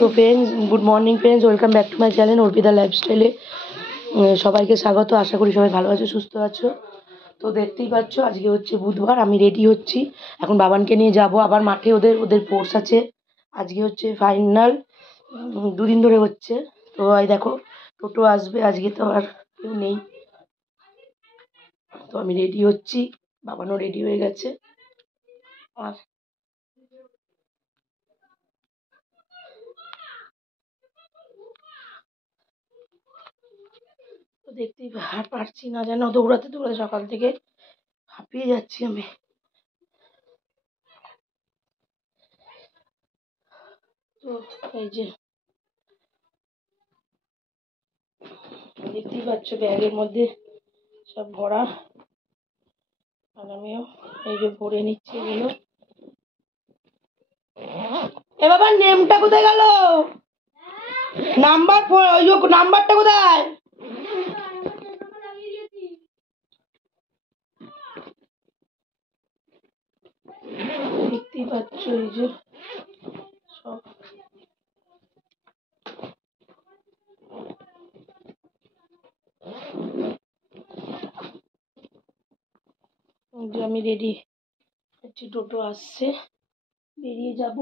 তো friends, good morning friends, welcome back to my channel Arpita লাইফস্টাইলে সবাইকে স্বাগত। আশা করি সবাই ভালো আছো, সুস্থ আছো। তো দেখতেই পাচ্ছ আজকে হচ্ছে বুধবার, আমি রেডি হচ্ছি, এখন বাবানকে নিয়ে যাব আবার মাঠে। ওদের কোর্স আছে, আজকে হচ্ছে ফাইনাল, দুদিন ধরে হচ্ছে। তো এই দেখো টোটো আসবে, আজকে তো আর কেউ নেই। তো আমি রেডি হচ্ছি, বাবানও রেডি হয়ে গেছে। আর তো দেখতেই পারছি না যেন, দৌড়াতে দৌড়াতে সকাল থেকে হাঁপিয়ে যাচ্ছি আমি। তো এই যে দেখতেই পাচ্ছ ব্যাগের মধ্যে সব ভরা, আর আমিও এই যে ভরে নিচ্ছি এগুলো। এ বাবার নেমটা কোথায় গেল? নাম্বার ওই নাম্বারটা কোথায়? দেখতেই পাচ্ছ এই যে সব যে আমি রেডি হচ্ছি, টোটো আসছে, বেরিয়ে যাব।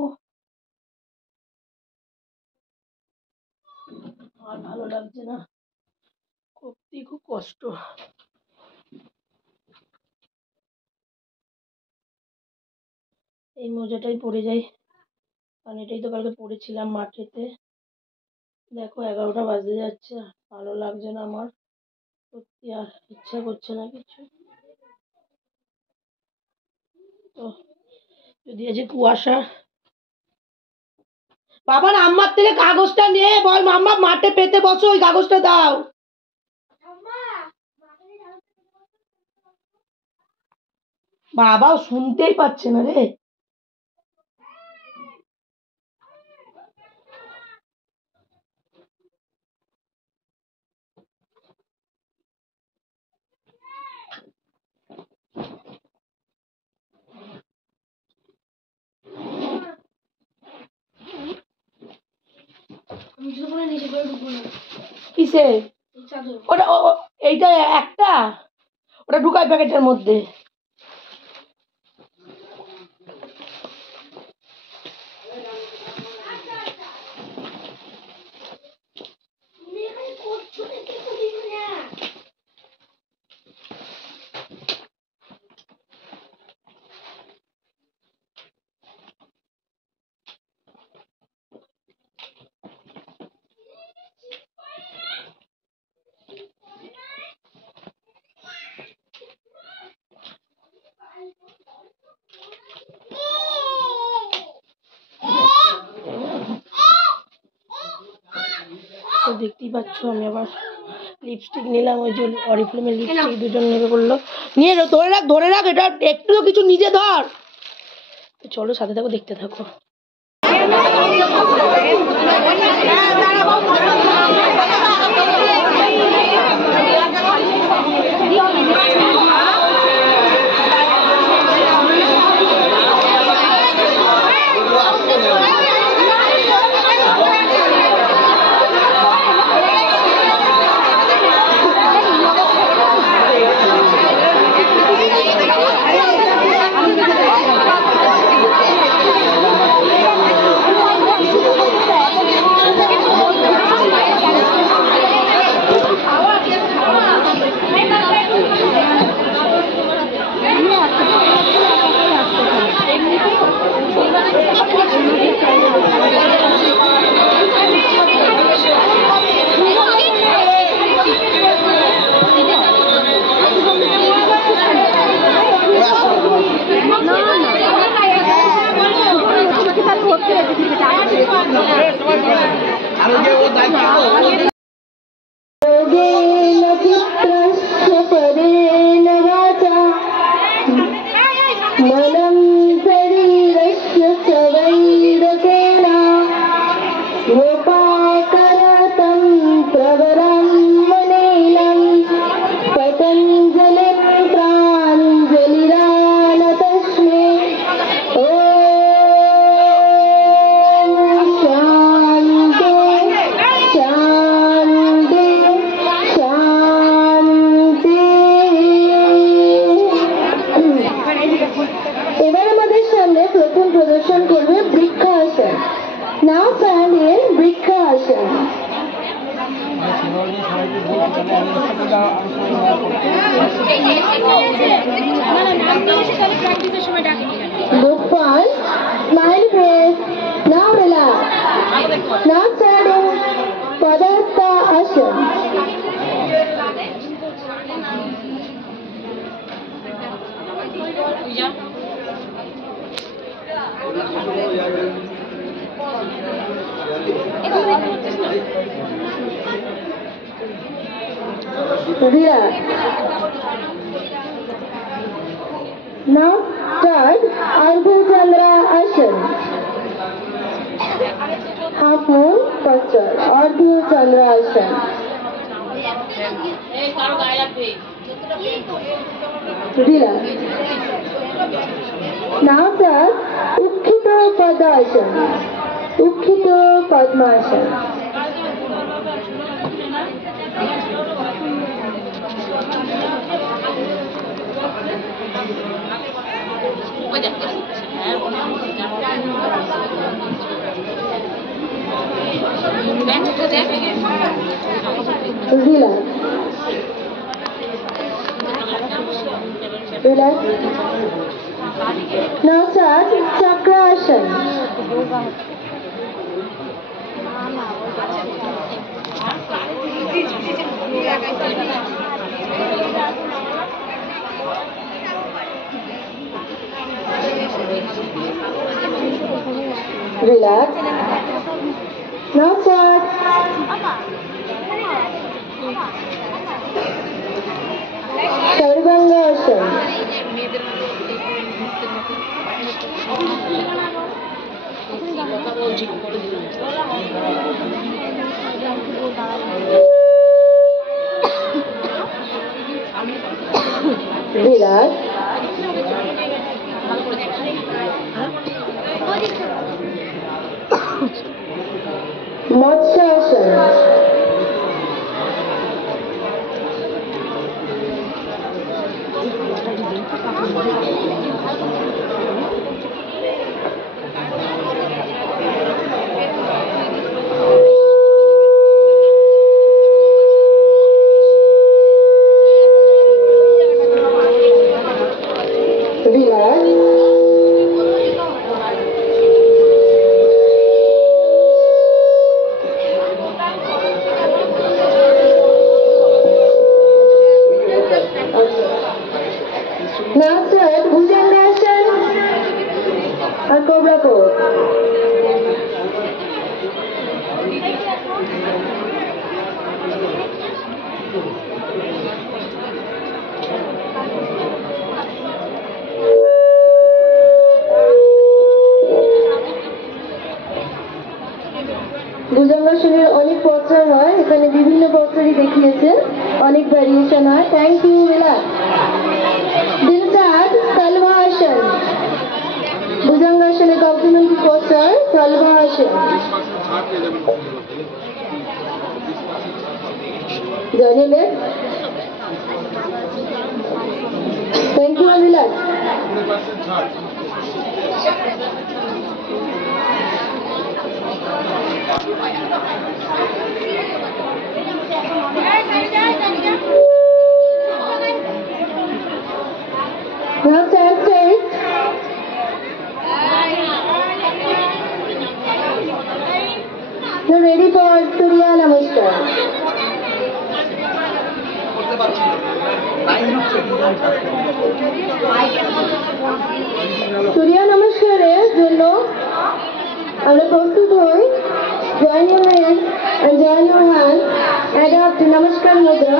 আর ভালো লাগছে না, করতেই খুব কষ্ট। এই মোজাটাই পরে যাই, কারণ এটাই তো কালকে পরেছিলাম মাঠেতে। দেখো 11টা বাজতে যাচ্ছে, ভালো লাগছে না আমার, সত্যি আর ইচ্ছা করছে না কিছু। তো যদি আছে কুয়াশা। বাবার আম্মার থেকে কাগজটা নে, বল মাম্মা মাঠে পেতে বসো, ওই কাগজটা দাও। বাবাও শুনতেই পাচ্ছে না রে। কিসে? ওটা এইটা একটা, ওটা ঢুকাই প্যাকেটের মধ্যে। তো দেখতেই পাচ্ছ আমি আবার লিপস্টিক নিলাম, ওই যে অরিফ্লেমের লিপস্টিক দুজন নেবে বললো। নিয়ে ধরে রাখ এটা, একটু কিছু নিজে ধর। চলো সাথে থাকো, দেখতে থাকো। Now stand in Vrikshaasana. Look fast, smile face. Now relax. Now stand in Padhasta Asana. Relax. Now start Ardha Chandra Asana. Half moon posture. Ardha Chandra Asana. Relax. Now start Ukkhita Padasana. Ukkhita Padmasana. Relax. Relax. Now start Chakrasana. Relax. Now start Sarvangasana. Relax. Matsyasana. Relax. Now start Bhujangasana or Cobra Pose. ভুজঙ্গাসনের অনেক পত্র হয়, এখানে বিভিন্ন পত্রই দেখিয়েছে, অনেক variation হয়। Thank you relax. দিলসাদ তলভাসন। ভুজঙ্গাসনের কমপ্লিমেন্টারি পস্টার তলভাসন। জানিয়ে thank you relax. Now stand straight. Now ready for Surya Namaskar. Surya Namaskaরের জন্য আমরা প্রস্তুত হই। Join your head and join your hand. Adopt Namaskar mudra.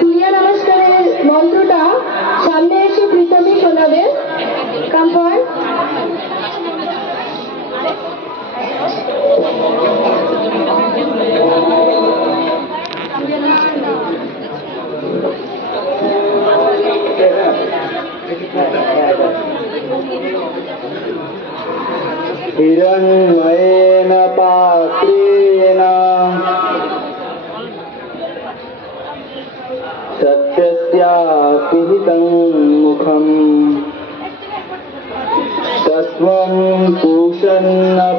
Surya Namaskaরের মন্ত্রটা সামনে এসে প্রীতমে শোনাবে। Come forward. हिरण्मयेन पात्रेण सत्यस्यापिहितं मुखम् तस्त्वं पूषन्नपावृणि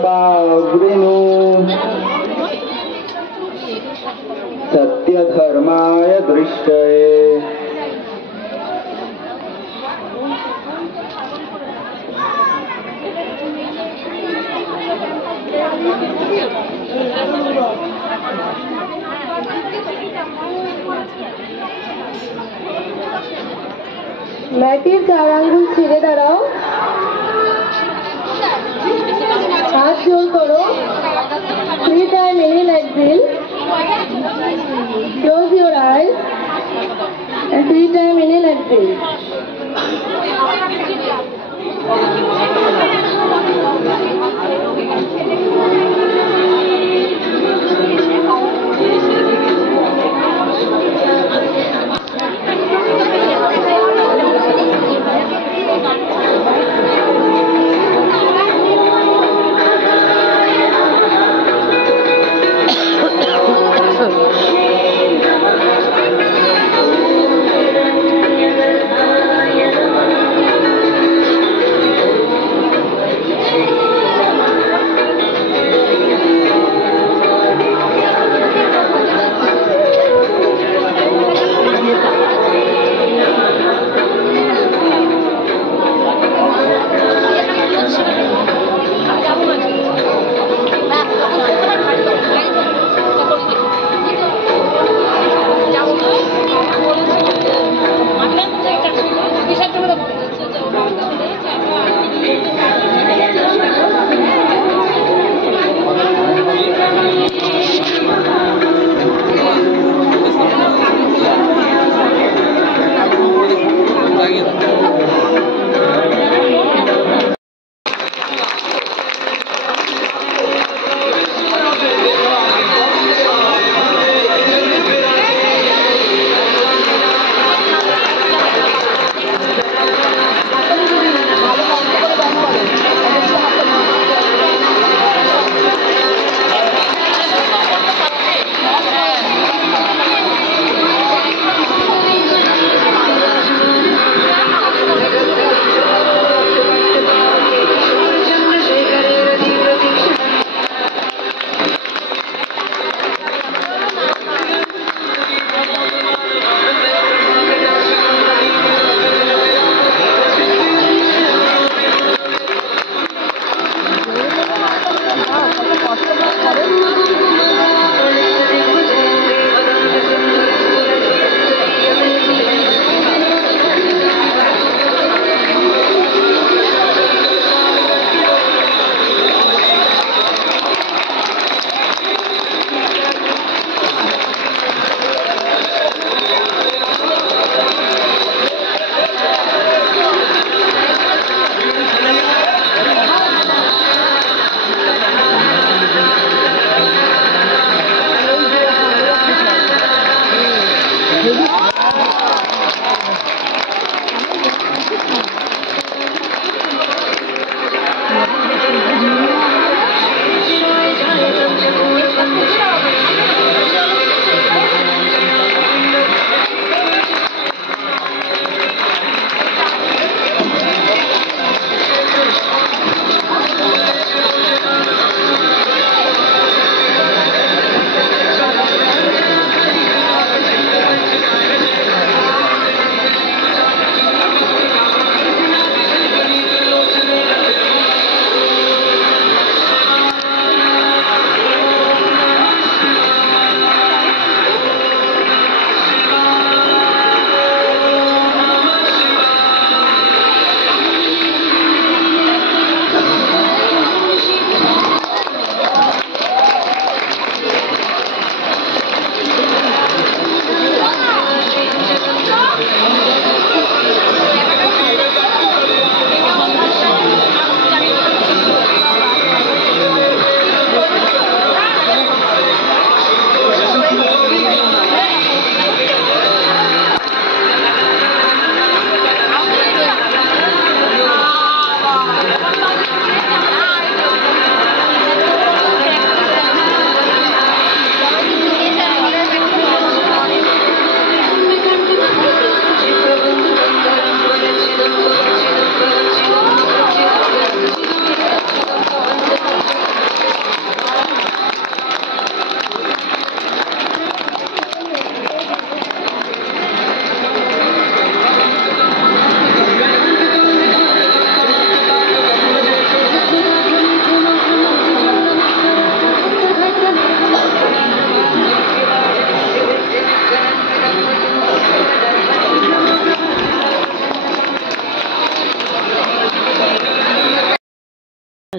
धर्माय दृष्टये बैठिए 4 आंगुल ছেড়ে দাঁড়াও हाथ जोड़ करो 3 times inhale exhale close your eyes and 3 times inhale exhale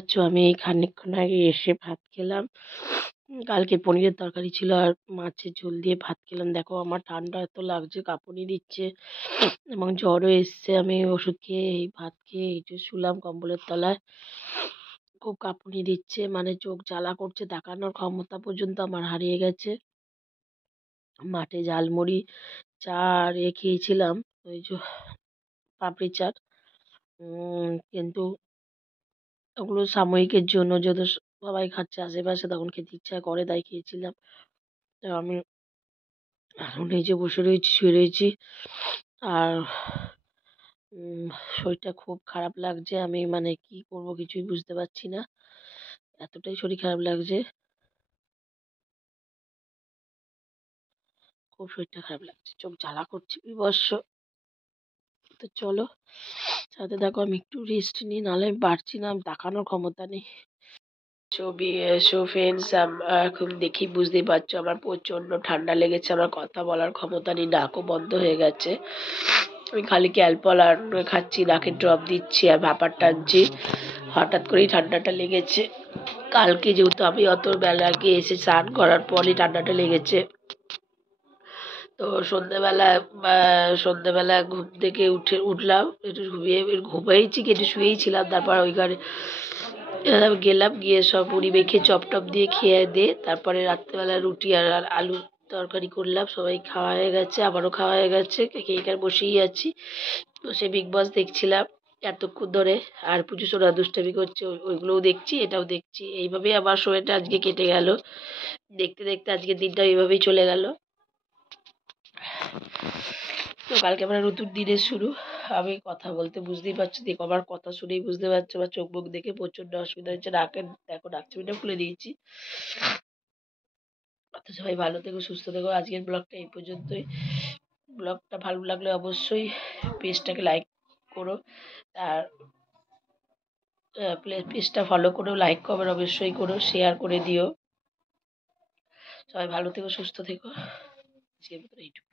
পাচ্ছ আমি এই খানিকক্ষণ আগে এসে ভাত খেলাম। কালকে পনিরের তরকারি ছিল আর মাছের ঝোল দিয়ে ভাত খেলাম। দেখো আমার ঠান্ডা এত লাগছে, কাঁপুনি দিচ্ছে এবং জ্বরও এসছে। আমি ওষুধ খেয়ে এই ভাত খেয়ে এই যে শুলাম কম্বলের তলায়। খুব কাঁপুনি দিচ্ছে, মানে চোখ জ্বালা করছে, তাকানোর ক্ষমতা পর্যন্ত আমার হারিয়ে গেছে। মাঠে ঝালমুড়ি, চা আর এ খেয়েছিলাম, ওই যে পাপড়ি চাট। কিন্তু ওগুলো সাময়িকের জন্য, যত সবাই খাচ্ছে আশেপাশে তখন খেতে ইচ্ছা করে তাই খেয়েছিলাম। তো আমি এখন এই যে বসে রয়েছি, শুয়ে রয়েছি। আর উম, শরীরটা খুব খারাপ লাগছে। আমি মানে কি করব কিছুই বুঝতে পারছি না, এতটাই শরীর খারাপ লাগছে, খুব শরীরটা খারাপ লাগছে, চোখ জ্বালা করছে বিভৎস। তো চলো সাথে দেখো, আমি একটু রেস্ট নিই, নাহলে আমি পারছি না, আমি তাকানোর ক্ষমতা নেই। ফ্রেন্ডস, এখন দেখি বুঝতেই পারছো আমার প্রচন্ড ঠান্ডা লেগেছে, আমার কথা বলার ক্ষমতা নেই, নাকও বন্ধ হয়ে গেছে। আমি খালি ক্যালপল আর খাচ্ছি, নাকে ড্রপ দিচ্ছি আর ভাপার টানছি। হঠাৎ করেই ঠান্ডাটা লেগেছে। কালকে যেহেতু আমি অত বেলা আগে এসে স্নান করার পরই ঠান্ডাটা লেগেছে। তো সন্ধ্যেবেলা ঘুম থেকে উঠলাম, একটু ঘুমিয়েছি কি একটু শুয়েই ছিলাম। তারপর ওই ঘরে গেলাম, গিয়ে সব মুড়ি মেখে চপ টপ দিয়ে খেয়ে দিয়ে তারপরে রাত্রেবেলা রুটি আর আলু তরকারি করলাম। সবাই খাওয়া হয়ে গেছে, আমারও খাওয়া হয়ে গেছে, এখানে বসেই আছি, বসে বিগ বস দেখছিলাম এতক্ষণ ধরে। আর পুজো সোনা দুষ্টামি করছে, ওইগুলোও দেখছি, এটাও দেখছি। এইভাবেই আমার সময়টা আজকে কেটে গেল, দেখতে দেখতে আজকের দিনটা এইভাবেই চলে গেল। তো কালকে আমরা নতুন দিনের শুরু। আমি কথা বলতে বুঝতেই পারছি, দেখো আমার কথা শুনেই বুঝতে পারছো, আমার চোখ মুখ দেখে প্রচন্ড অসুবিধা হচ্ছে, নাকের দেখো নাকচিবিটা খুলে দিয়েছি। তো সবাই ভালো থেকো, সুস্থ থেকো। আজকের ব্লগটা এই পর্যন্তই। ব্লগটা ভালো লাগলে অবশ্যই পেজটাকে লাইক করো, আর পেজটা ফলো করো, লাইক কমেন্ট অবশ্যই করো, শেয়ার করে দিও। সবাই ভালো থেকো, সুস্থ থেকো। আজকের মতো এইটুকু।